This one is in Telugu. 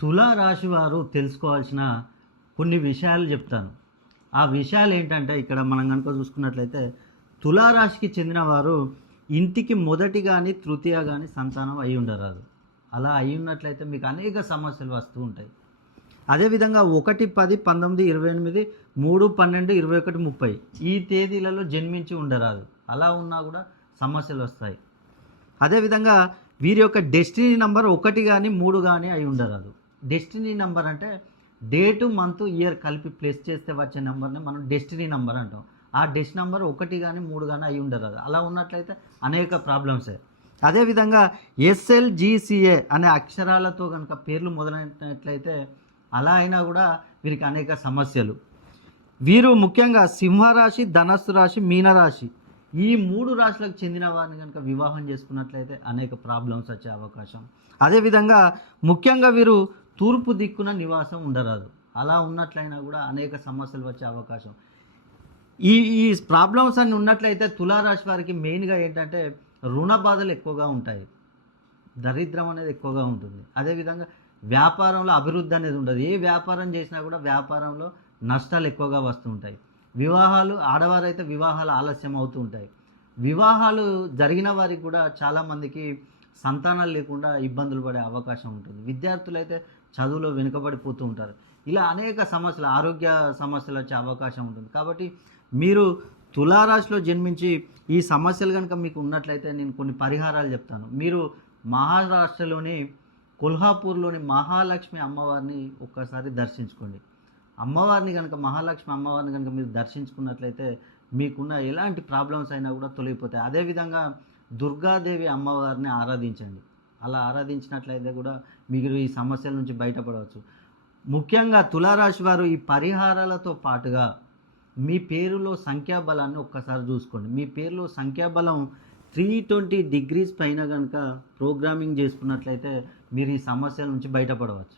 తులా రాశి వారు తెలుసుకోవాల్సిన కొన్ని విషయాలు చెప్తాను. ఆ విషయాలు ఏంటంటే ఇక్కడ మనం కనుక చూసుకున్నట్లయితే తులారాశికి చెందిన వారు ఇంటికి మొదటి కానీ తృతీయ కానీ సంతానం అయి ఉండరాదు. అలా అయి ఉన్నట్లయితే మీకు అనేక సమస్యలు వస్తూ ఉంటాయి. అదేవిధంగా 1, 10, 19, 28, 3, 12, 21, 30 ఈ తేదీలలో జన్మించి ఉండరాదు. అలా ఉన్నా కూడా సమస్యలు వస్తాయి. అదేవిధంగా వీరి యొక్క డెస్టినీ నంబర్ 1 కానీ 3 కానీ అయి ఉండరాదు. డెస్టినీ నంబర్ అంటే డేటు మంత్ ఇయర్ కలిపి ప్లేస్ చేస్తే వచ్చే నెంబర్ని మనం డెస్టినీ నంబర్ అంటాం. ఆ డెస్ట్ నెంబర్ 1 కానీ 3 కానీ అయి ఉండరాదు. అలా ఉన్నట్లయితే అనేక ప్రాబ్లమ్సే. అదేవిధంగా SLGCA అనే అక్షరాలతో కనుక పేర్లు మొదలైనట్లయితే అలా అయినా కూడా వీరికి అనేక సమస్యలు. వీరు ముఖ్యంగా సింహరాశి, ధనస్సు రాశి, మీనరాశి ఈ 3 రాశులకు చెందిన వారిని కనుక వివాహం చేసుకున్నట్లయితే అనేక ప్రాబ్లమ్స్ వచ్చే అవకాశం. అదేవిధంగా ముఖ్యంగా వీరు తూర్పు దిక్కున నివాసం ఉండరాదు. అలా ఉన్నట్లయినా కూడా అనేక సమస్యలు వచ్చే అవకాశం. ఈ ఈ ప్రాబ్లమ్స్ అన్నీ ఉన్నట్లయితే తులారాశి వారికి మెయిన్గా ఏంటంటే రుణ బాధలు ఎక్కువగా ఉంటాయి, దరిద్రం అనేది ఎక్కువగా ఉంటుంది. అదేవిధంగా వ్యాపారంలో అభివృద్ధి అనేది ఉండదు. ఏ వ్యాపారం చేసినా కూడా వ్యాపారంలో నష్టాలు ఎక్కువగా వస్తూ ఉంటాయి. వివాహాలు ఆడవారైతే వివాహాలు ఆలస్యం అవుతూ ఉంటాయి. వివాహాలు జరిగిన వారికి కూడా చాలామందికి సంతానాలు లేకుండా ఇబ్బందులు పడే అవకాశం ఉంటుంది. విద్యార్థులైతే చదువులో వెనుకబడిపోతూ ఉంటారు. ఇలా అనేక సమస్యలు, ఆరోగ్య సమస్యలు వచ్చే అవకాశం ఉంటుంది. కాబట్టి మీరు తులారాశిలో జన్మించి ఈ సమస్యలు కనుక మీకు ఉన్నట్లయితే నేను కొన్ని పరిహారాలు చెప్తాను. మీరు మహారాష్ట్రలోని కొల్హాపూర్లోని మహాలక్ష్మి అమ్మవారిని ఒక్కసారి దర్శించుకోండి. అమ్మవారిని కనుక మహాలక్ష్మి అమ్మవారిని కనుక మీరు దర్శించుకున్నట్లయితే మీకున్న ఎలాంటి ప్రాబ్లమ్స్ అయినా కూడా తొలగిపోతాయి. అదేవిధంగా దుర్గాదేవి అమ్మవారిని ఆరాధించండి. అలా ఆరాధించినట్లయితే కూడా మీరు ఈ సమస్యల నుంచి బయటపడవచ్చు. ముఖ్యంగా తులారాశి వారు ఈ పరిహారాలతో పాటుగా మీ పేరులో సంఖ్యాబలాన్ని ఒక్కసారి చూసుకోండి. మీ పేరులో సంఖ్యాబలం 320 degrees పైన కనుక ప్రోగ్రామింగ్ చేసుకున్నట్లయితే మీరు ఈ సమస్యల నుంచి బయటపడవచ్చు.